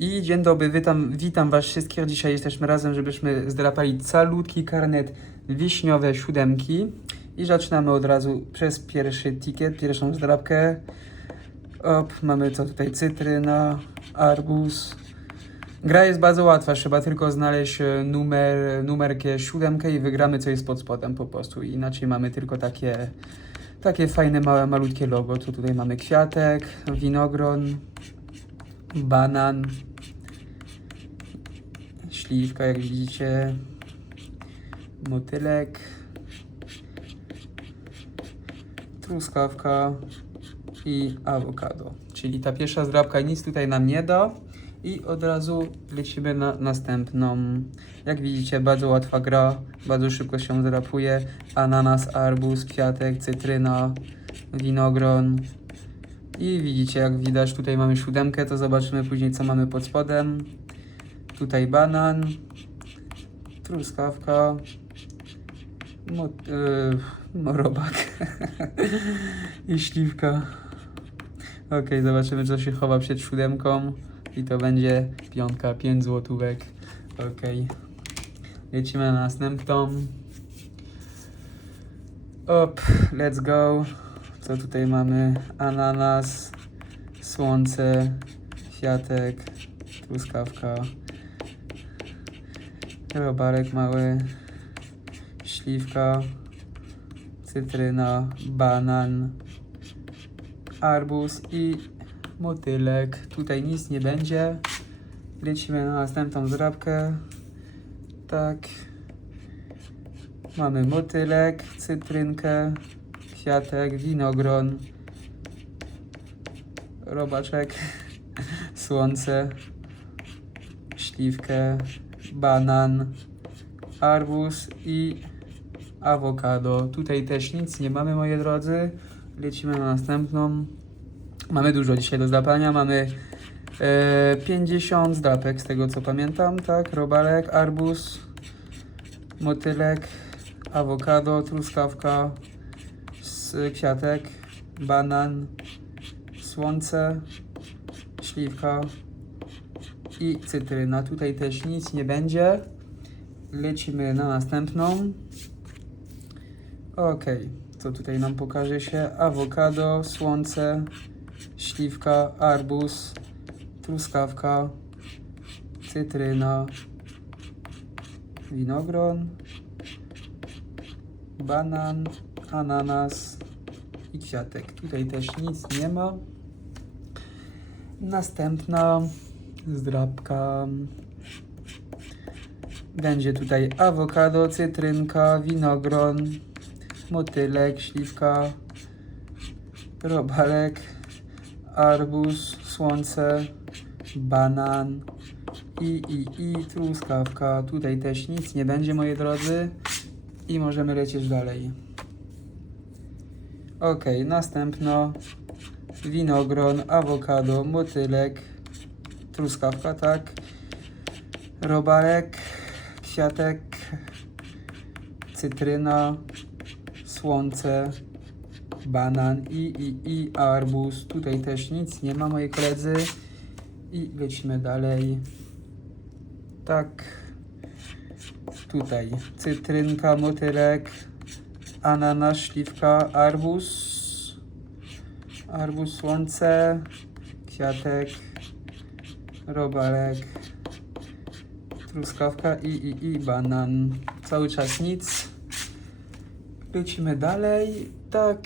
I dzień dobry, witam, witam Was wszystkich. Dzisiaj jesteśmy razem, żebyśmy zdrapali calutki karnet wiśniowe siódemki. I zaczynamy od razu przez pierwszy ticket, pierwszą zdrapkę. Op, mamy co tutaj? Cytryna, arbuz. Gra jest bardzo łatwa, trzeba tylko znaleźć e, numer, numerkę siódemkę i wygramy co jest pod spodem po prostu. Inaczej mamy tylko takie, takie fajne, małe, malutkie logo. Tu tutaj mamy kwiatek, winogron, banan, śliwka, jak widzicie, motylek, truskawka i awokado. Czyli ta pierwsza zdrabka nic tutaj nam nie da i od razu lecimy na następną. Jak widzicie, bardzo łatwa gra, bardzo szybko się zdrapuje. Ananas, arbuz, kwiatek, cytryna, winogron, i widzicie, jak widać, tutaj mamy siódemkę, to zobaczymy później, co mamy pod spodem. Tutaj banan, truskawka, mo, yy, morobak i śliwka. Ok, zobaczymy, co się chowa przed siódemką. I to będzie piątka, 5 złotówek. Ok, lecimy na następną. Op, let's go. Co tutaj mamy? Ananas, słońce, kwiatek, truskawka, robarek mały, śliwka, cytryna, banan, arbuz i motylek. Tutaj nic nie będzie. Lecimy na następną zrabkę. Tak. Mamy motylek, cytrynkę, kwiatek, winogron, robaczek, słońce, śliwkę, banan, arbuz i awokado. Tutaj też nic nie mamy, moi drodzy. Lecimy na następną. Mamy dużo dzisiaj do zdrapania. Mamy e, 50 zdrapek, z tego co pamiętam, tak? Robalek, arbuz, motylek, awokado, truskawka, s- kwiatek, banan, słońce, śliwka i cytryna. Tutaj też nic nie będzie. Lecimy na następną. Ok, co tutaj nam pokaże się? Awokado, słońce, śliwka, arbuz, truskawka, cytryna, winogron, banan, ananas i kwiatek. Tutaj też nic nie ma. Następna zdrabka. Będzie tutaj awokado, cytrynka, winogron, motylek, śliwka, robalek, arbuz, słońce, banan i, i, i truskawka. Tutaj też nic nie będzie, moi drodzy. I możemy lecieć dalej. Ok, następno winogron, awokado, motylek, truskawka, tak, robalek, kwiatek, cytryna, słońce, banan i, i, i arbuz. Tutaj też nic nie ma, moi koledzy. I lecimy dalej. Tak. Tutaj cytrynka, motylek, ananas, śliwka, arbuz, arbuz, słońce, kwiatek, robalek, truskawka i, i, i banan. Cały czas nic. Lecimy dalej. Tak.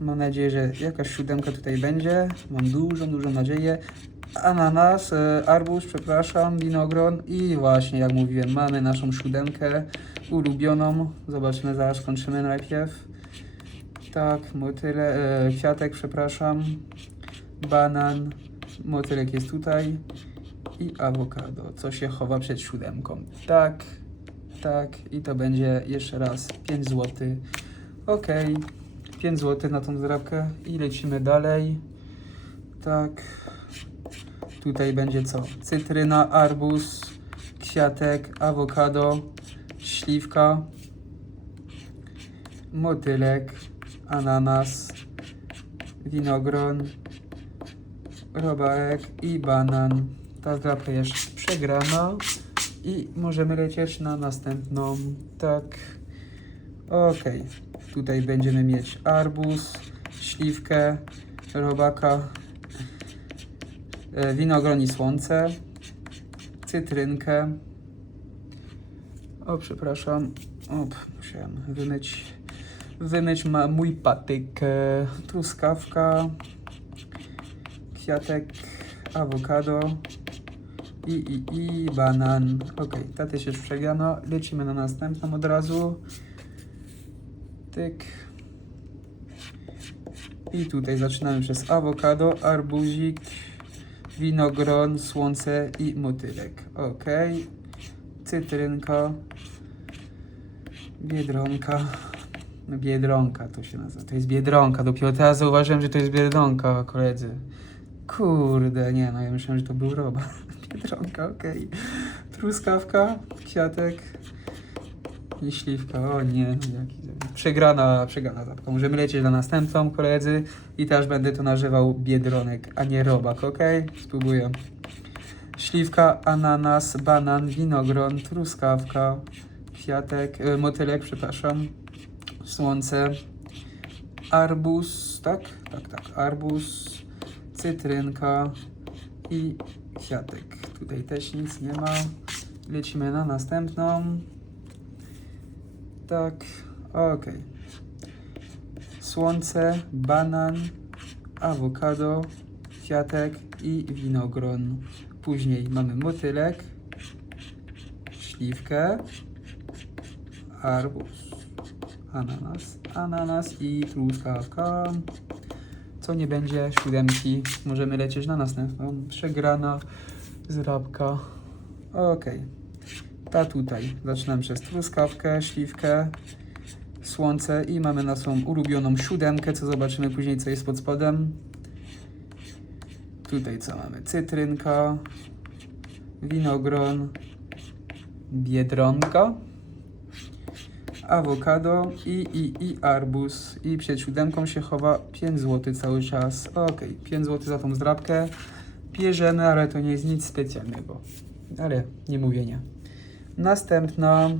Mam nadzieję, że jakaś siódemka tutaj będzie. Mam dużą, dużą nadzieję. Ananas, e, arbuz, przepraszam, winogron i właśnie, jak mówiłem, mamy naszą siódemkę ulubioną. Zobaczmy, zaraz kończymy najpierw. Tak, motyle, e, kwiatek, przepraszam, banan, motylek jest tutaj i awokado, co się chowa przed siódemką. Tak, tak i to będzie jeszcze raz 5 zł. Ok, 5 zł na tą zdrabkę i lecimy dalej. Tak, tutaj będzie co? Cytryna, arbuz, kwiatek, awokado, śliwka, motylek, ananas, winogron, robarek i banan. Ta zdrabka jest przegrana i możemy lecieć na następną. Tak. Okej. Tutaj będziemy mieć arbuz, śliwkę, robaka, winogron i słońce, cytrynkę. O, przepraszam. O, musiałem wymyć, wymyć ma mój patyk. E, truskawka, kwiatek, awokado i, i, i banan. Ok, ta też już. Lecimy na następną od razu. Tyk. I tutaj zaczynamy przez awokado, arbuzik, winogron, słońce i motylek. Ok. Cytrynka. Biedronka. No Biedronka to się nazywa. To jest Biedronka. Dopiero teraz zauważyłem, że to jest Biedronka, koledzy. Kurde, nie no, ja myślałem, że to był roba. Biedronka, okej. Truskawka, kwiatek i śliwka. O nie, jaki przegrana, przegrana zapka. Możemy lecieć na następną, koledzy. I też będę to nazywał Biedronek, a nie robak, okej? Spróbuję. Śliwka, ananas, banan, winogron, truskawka, kwiatek, e, motylek, przepraszam, słońce, arbuz, tak? Tak, tak, arbuz, cytrynka i kwiatek. Tutaj też nic nie ma. Lecimy na następną. Tak, okej. Słońce, banan, awokado, kwiatek i winogron. Później mamy motylek, śliwkę, arbuz, ananas, ananas i truskawka. Co nie będzie siódemki, możemy lecieć na następną. Przegrana zrabka. Okej. Ta tutaj. Zaczynamy przez truskawkę, śliwkę, słońce i mamy naszą ulubioną siódemkę, co zobaczymy później, co jest pod spodem. Tutaj co mamy? Cytrynka, winogron, biedronka, awokado i, i, i arbuz. I przed siódemką się chowa 5 zł cały czas. Ok, 5 zł za tą zdrabkę. Bierzemy, ale to nie jest nic specjalnego. Ale nie mówię nie. Następna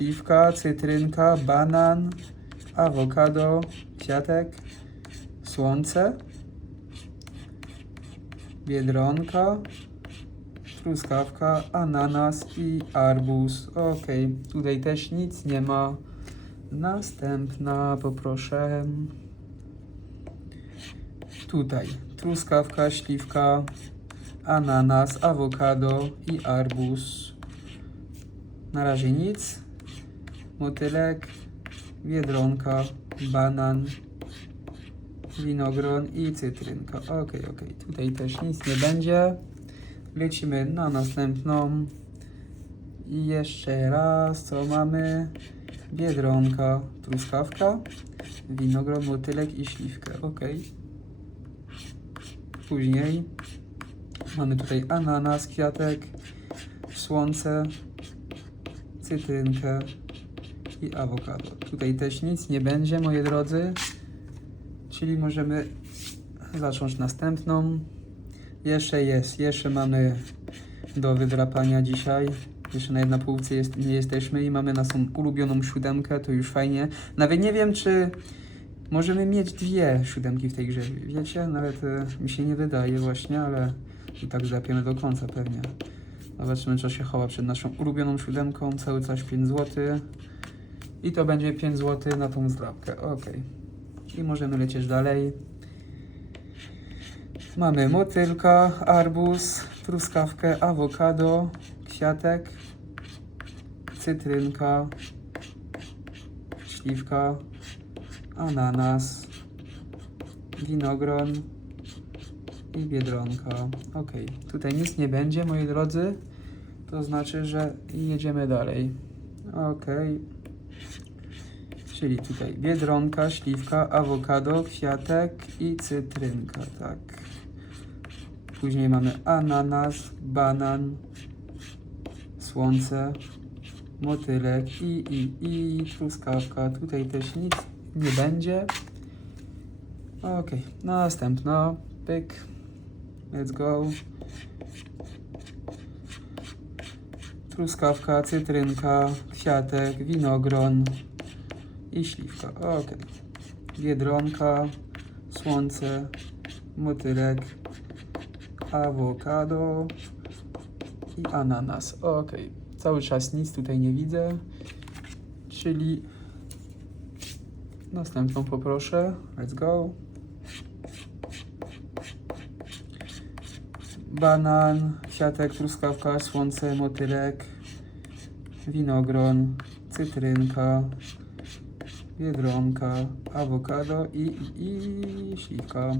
śliwka, cytrynka, banan, awokado, kwiatek, słońce, biedronka, truskawka, ananas i arbuz. Ok, tutaj też nic nie ma. Następna, poproszę. Tutaj truskawka, śliwka, ananas, awokado i arbuz. Na razie nic. Motylek, biedronka, banan, winogron i cytrynka. Ok, ok. Tutaj też nic nie będzie. Lecimy na następną. I jeszcze raz, co mamy? Biedronka, truskawka, winogron, motylek i śliwkę. Ok. Później mamy tutaj ananas, kwiatek, słońce, cytrynkę i awokado. Tutaj też nic nie będzie, moi drodzy. Czyli możemy zacząć następną. Jeszcze jest, jeszcze mamy do wydrapania dzisiaj. Jeszcze na jedna półce jest, nie jesteśmy i mamy naszą ulubioną siódemkę, to już fajnie. Nawet nie wiem, czy możemy mieć dwie siódemki w tej grze. Wiecie, nawet e, mi się nie wydaje właśnie, ale i tak złapiemy do końca pewnie. Zobaczymy, co się chowa przed naszą ulubioną siódemką. Cały czas 5 zł. I to będzie 5 zł na tą zdrabkę. Ok. I możemy lecieć dalej. Mamy motylka, arbuz, truskawkę, awokado, kwiatek, cytrynka, śliwka, ananas, winogron i biedronka. Ok, tutaj nic nie będzie, moi drodzy. To znaczy, że jedziemy dalej. Ok. Czyli tutaj biedronka, śliwka, awokado, kwiatek i cytrynka, tak. Później mamy ananas, banan, słońce, motylek i, i, i truskawka. Tutaj też nic nie będzie. Ok, następna, pyk. Let's go. Truskawka, cytrynka, kwiatek, winogron i śliwka. Ok. Biedronka, słońce, motylek, awokado i ananas. Ok. Cały czas nic tutaj nie widzę. Czyli następną poproszę. Let's go. Banan, kwiatek, truskawka, słońce, motylek, winogron, cytrynka, biedronka, awokado i, i, i śliwka.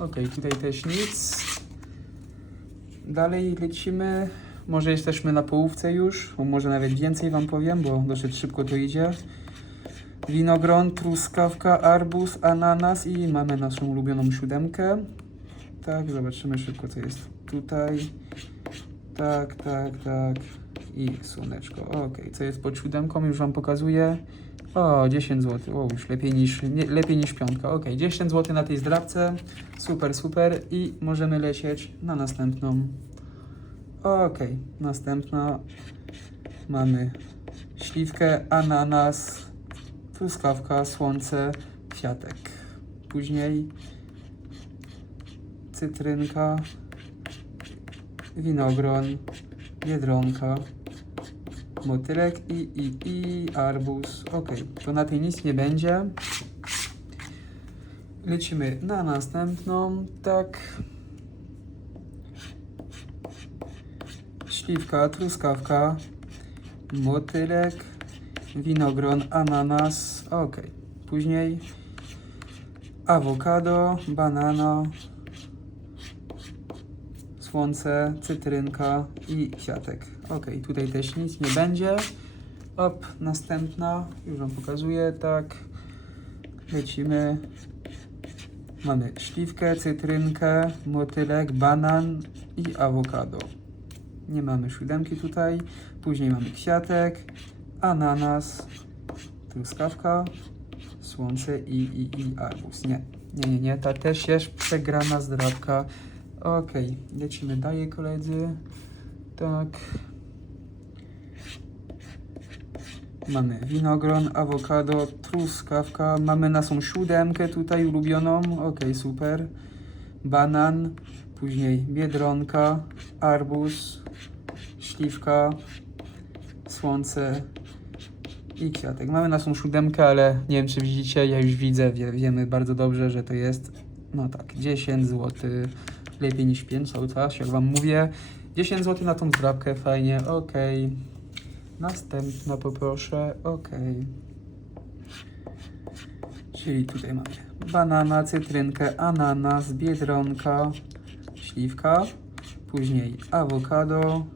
Ok, tutaj też nic. Dalej lecimy. Może jesteśmy na połówce już, bo może nawet więcej Wam powiem, bo dosyć szybko to idzie. Winogron, truskawka, arbuz, ananas i mamy naszą ulubioną siódemkę. Tak, zobaczymy szybko co jest tutaj. Tak, tak, tak. I słoneczko. Ok, co jest pod siódemką już Wam pokazuję. O, 10 zł. O, już lepiej niż, nie, lepiej niż piątka. Ok, 10 zł na tej zdrabce. Super, super. I możemy lecieć na następną. Ok, następna. Mamy śliwkę, ananas, truskawka, słońce, kwiatek. Później cytrynka, winogron, biedronka, motylek i, i, i arbuz. Ok, to na tej nic nie będzie. Lecimy na następną, tak. Śliwka, truskawka, motylek, winogron, ananas. Ok, później awokado, banana, słońce, cytrynka i kwiatek. Ok, tutaj też nic nie będzie. Op, następna, już Wam pokazuję, tak. Lecimy. Mamy śliwkę, cytrynkę, motylek, banan i awokado. Nie mamy siódemki tutaj. Później mamy kwiatek, ananas, truskawka, słońce i, i, i arbuz. Nie, nie, nie, nie. Ta też jest przegrana zdrabka. Okej, lecimy dalej koledzy. Tak. Mamy winogron, awokado, truskawka. Mamy naszą siódemkę tutaj ulubioną. Okej, super. Banan, później biedronka, arbuz, śliwka, słońce i kwiatek. Mamy naszą siódemkę, ale nie wiem czy widzicie, ja już widzę, wie, wiemy bardzo dobrze, że to jest, no tak, 10 zł, lepiej niż 5 cały czas, jak wam mówię. 10 zł na tą zdrabkę, fajnie, okej. Następna poproszę, okej. Czyli tutaj mamy banana, cytrynkę, ananas, biedronka, śliwka, później awokado,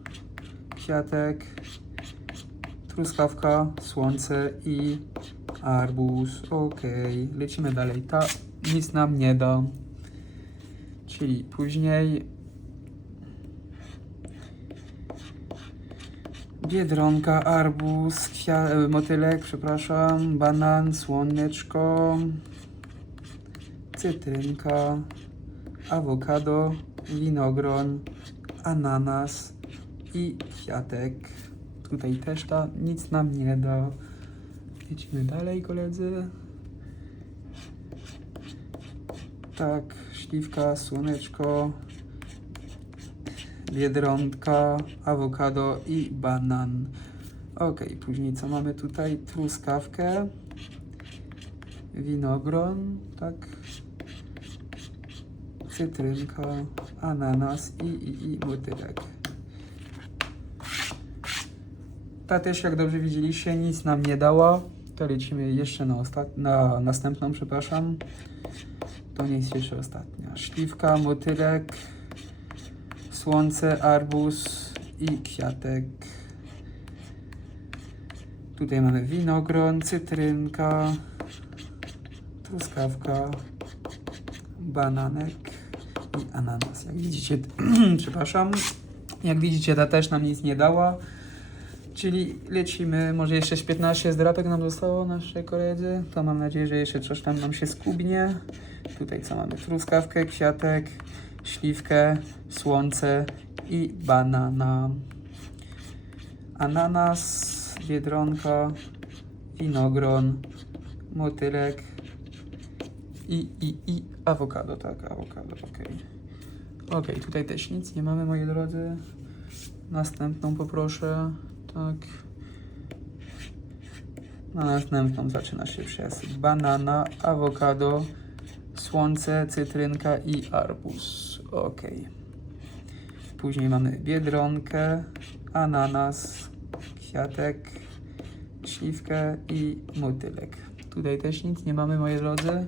kwiatek, truskawka, słońce i arbuz. Ok, lecimy dalej. Ta nic nam nie da. Czyli później biedronka, arbuz, e, motylek, przepraszam, banan, słoneczko, cytrynka, awokado, winogron, ananas i kwiatek. Tutaj też ta nic nam nie da. Idźmy dalej, koledzy. Tak, śliwka, słoneczko, biedronka, awokado i banan. Ok, później co mamy tutaj? Truskawkę, winogron, tak, cytrynka, ananas i, i, i motylek. Ta też, jak dobrze widzieliście, nic nam nie dała. To lecimy jeszcze na, na następną, przepraszam. To nie jest jeszcze ostatnia. Śliwka, motylek, słońce, arbuz i kwiatek. Tutaj mamy winogron, cytrynka, truskawka, bananek i ananas. Jak widzicie, przepraszam, jak widzicie, ta też nam nic nie dała. Czyli lecimy, może jeszcze z 15 zdrapek nam zostało naszej koledzy. To mam nadzieję, że jeszcze coś tam nam się skubnie. Tutaj co mamy? Truskawkę, kwiatek, śliwkę, słońce i banana. Ananas, biedronka, winogron, motylek i, i, i awokado, tak, awokado, okej. Okej, tutaj też nic nie mamy, moi drodzy. Następną poproszę, tak. Na następną zaczyna się przez banana, awokado, słońce, cytrynka i arbuz. Ok. Później mamy biedronkę, ananas, kwiatek, śliwkę i motylek. Tutaj też nic nie mamy, moi drodzy.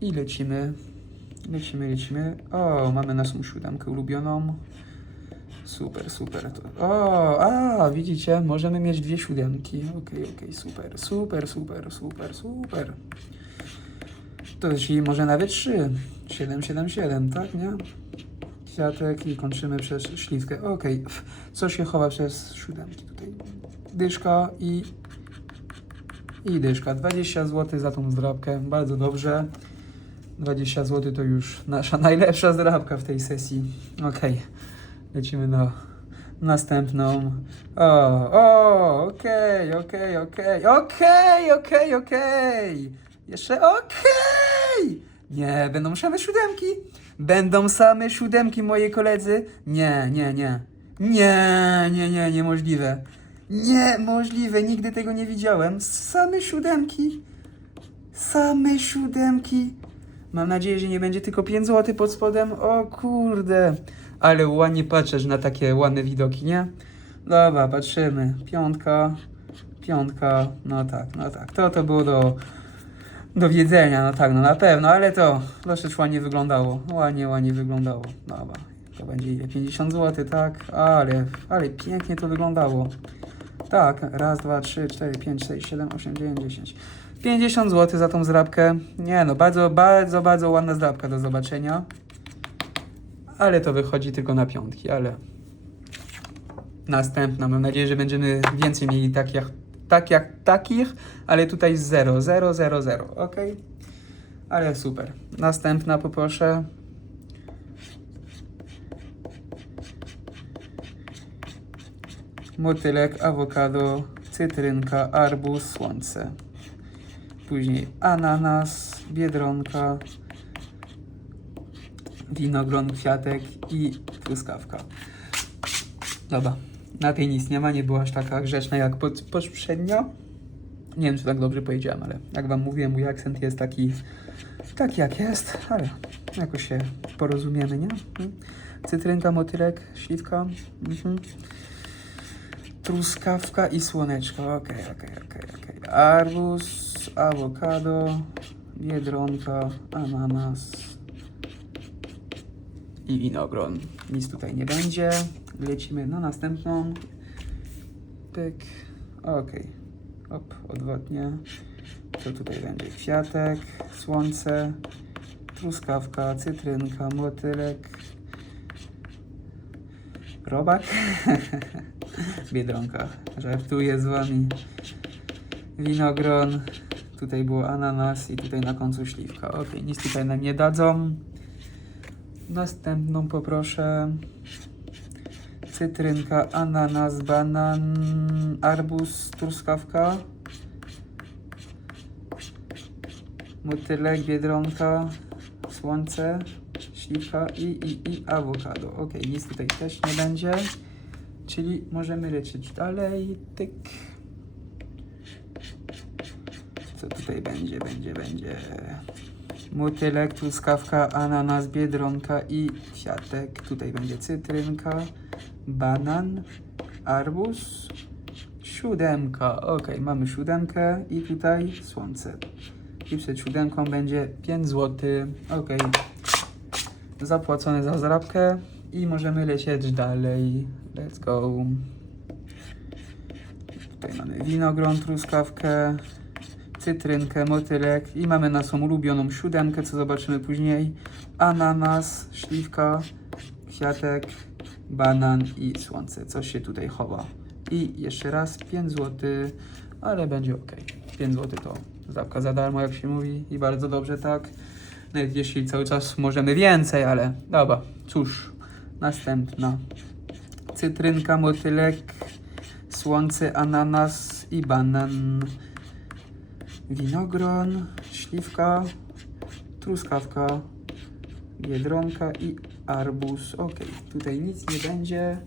I lecimy. Lecimy, lecimy. O, mamy naszą siódemkę ulubioną. Super, super. O, a, widzicie, możemy mieć dwie siódemki. Okej, okej, super, super, super, super, super. To czyli może nawet trzy. 7, 7, 7, tak, nie? Kwiatek i kończymy przez śliwkę. Pff, co się chowa przez siódemki tutaj? Dyszka i... I dyszka. 20 zł za tą zdrabkę. Bardzo dobrze. 20 zł to już nasza najlepsza zdrabka w tej sesji. Okej. Lecimy na następną. O, o, okej, okej, okej, okej, okej, okej. Jeszcze okej. Nie, będą same siódemki. Będą same siódemki, moi koledzy. Nie, nie, nie. Nie, nie, nie, niemożliwe. Niemożliwe, nigdy tego nie widziałem. Same siódemki. Same siódemki. Mam nadzieję, że nie będzie tylko 5 zł pod spodem. O kurde. Ale ładnie patrzysz na takie ładne widoki, nie? Dobra, patrzymy. Piątka, piątka, no tak, no tak. To to było do, do wiedzenia, no tak, no na pewno, ale to troszeczkę ładnie wyglądało. Ładnie, ładnie wyglądało. Dobra, to będzie ile? 50 zł, tak? Ale, ale pięknie to wyglądało. Tak, raz, dwa, trzy, cztery, pięć, sześć, siedem, osiem, dziewięć, dziesięć. 50 zł za tą zdrabkę. Nie no, bardzo, bardzo, bardzo ładna zdrabka do zobaczenia. Ale to wychodzi tylko na piątki, ale następna. Mam nadzieję, że będziemy więcej mieli tak jak, tak jak takich, ale tutaj 0, 0, 0, 0, ok? Ale super. Następna poproszę. Motylek, awokado, cytrynka, arbuz, słońce. Później ananas, biedronka, winogron, kwiatek i truskawka. Dobra, na tej nic nie ma, nie była aż taka grzeczna jak pod, poprzednio. Nie wiem, czy tak dobrze powiedziałem, ale jak wam mówiłem, mój akcent jest taki, taki jak jest, ale jakoś się porozumiemy, nie? Cytrynka, motylek, śliwka, mhm. truskawka i słoneczko, okej, okej, okej, okej. Arbuz, awokado, biedronka, ananas, i winogron. Nic tutaj nie będzie. Lecimy na następną. Pyk. Okej. Op, odwrotnie. To tutaj będzie kwiatek, słońce, truskawka, cytrynka, motylek, robak, biedronka. Żartuję z wami. Winogron. Tutaj było ananas i tutaj na końcu śliwka. Ok, nic tutaj nam nie dadzą. Następną poproszę. Cytrynka, ananas, banan, arbuz, truskawka. Motylek, biedronka, słońce, śliwka i, i, i awokado. Ok, nic tutaj też nie będzie. Czyli możemy lecieć dalej. Tyk. Co tutaj będzie, będzie, będzie. Motylek, truskawka, ananas, biedronka i kwiatek. Tutaj będzie cytrynka, banan, arbuz, siódemka. Ok, mamy siódemkę i tutaj słońce. I przed siódemką będzie 5 zł. Ok, zapłacone za zrabkę i możemy lecieć dalej. Let's go. Tutaj mamy winogron, truskawkę, cytrynkę, motylek i mamy naszą ulubioną siódemkę, co zobaczymy później. Ananas, śliwka, kwiatek, banan i słońce. Coś się tutaj chowa. I jeszcze raz 5 zł, ale będzie ok. 5 zł to zawka za darmo, jak się mówi i bardzo dobrze tak. Nawet jeśli cały czas możemy więcej, ale dobra, cóż. Następna. Cytrynka, motylek, słońce, ananas i banan. Winogron, śliwka, truskawka, biedronka i arbuz. Ok, tutaj nic nie będzie.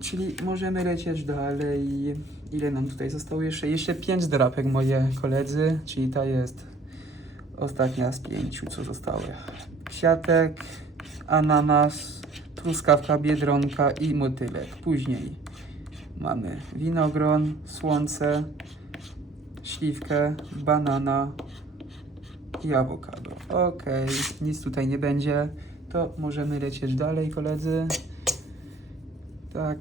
Czyli możemy lecieć dalej. Ile nam tutaj zostało jeszcze? Jeszcze pięć drapek, moje koledzy. Czyli ta jest ostatnia z pięciu, co zostały. Kwiatek, ananas, truskawka, biedronka i motylek. Później mamy winogron, słońce, śliwkę, banana i awokado. Ok, nic tutaj nie będzie. To możemy lecieć dalej, koledzy. Tak.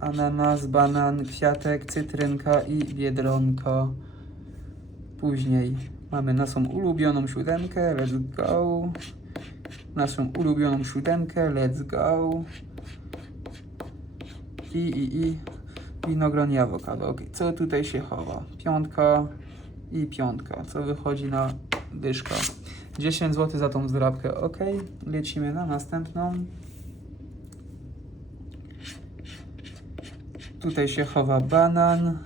Ananas, banan, kwiatek, cytrynka i biedronka. Później mamy naszą ulubioną siódemkę, let's go. Naszą ulubioną siódemkę, let's go. I, i, i winogron i awokado. Ok, co tutaj się chowa? Piątka i piątka, co wychodzi na dyszka. 10 zł za tą zdrabkę. Ok, lecimy na następną. Tutaj się chowa banan.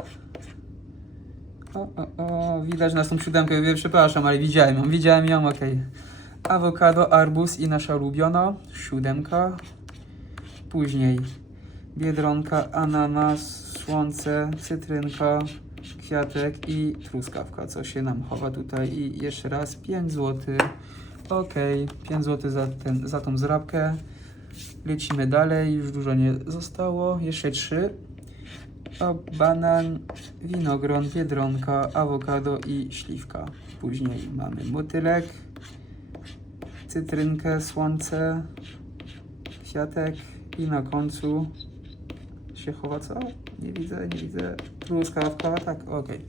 O, o, o, widać na tą siódemkę, przepraszam, ale widziałem ją, widziałem ją, ok. Awokado, arbuz i nasza ulubiona siódemka. Później biedronka, ananas, słońce, cytrynka, kwiatek i truskawka, co się nam chowa tutaj. I jeszcze raz 5 zł. Ok, 5 zł za, ten, za tą zrabkę. Lecimy dalej, już dużo nie zostało. Jeszcze 3. O, banan, winogron, biedronka, awokado i śliwka. Później mamy motylek, cytrynkę, słońce, kwiatek i na końcu się chowa co? Nie widzę, nie widzę. Truskawka, tak, okej.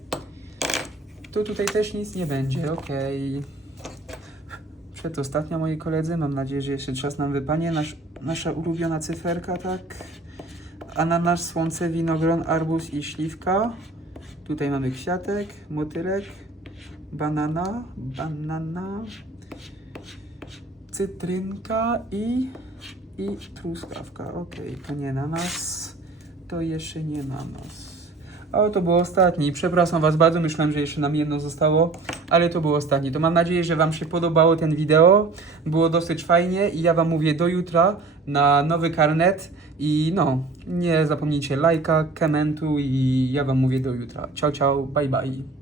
Tu tutaj też nic nie będzie, okej. Przedostatnia, moi koledzy, mam nadzieję, że jeszcze czas nam wypanie. Nasz, nasza ulubiona cyferka, tak? Ananas, słońce, winogron, arbuz i śliwka. Tutaj mamy kwiatek, motylek, banana, banana, cytrynka i, i truskawka. Okej, to nie na nas, to jeszcze nie na nas. O, to było ostatni. Przepraszam Was bardzo, myślałem, że jeszcze nam jedno zostało, ale to było ostatni. To mam nadzieję, że Wam się podobało ten wideo. Było dosyć fajnie i ja Wam mówię do jutra na nowy karnet. I no, nie zapomnijcie lajka, komentu i ja Wam mówię do jutra. Ciao, ciao, bye bye.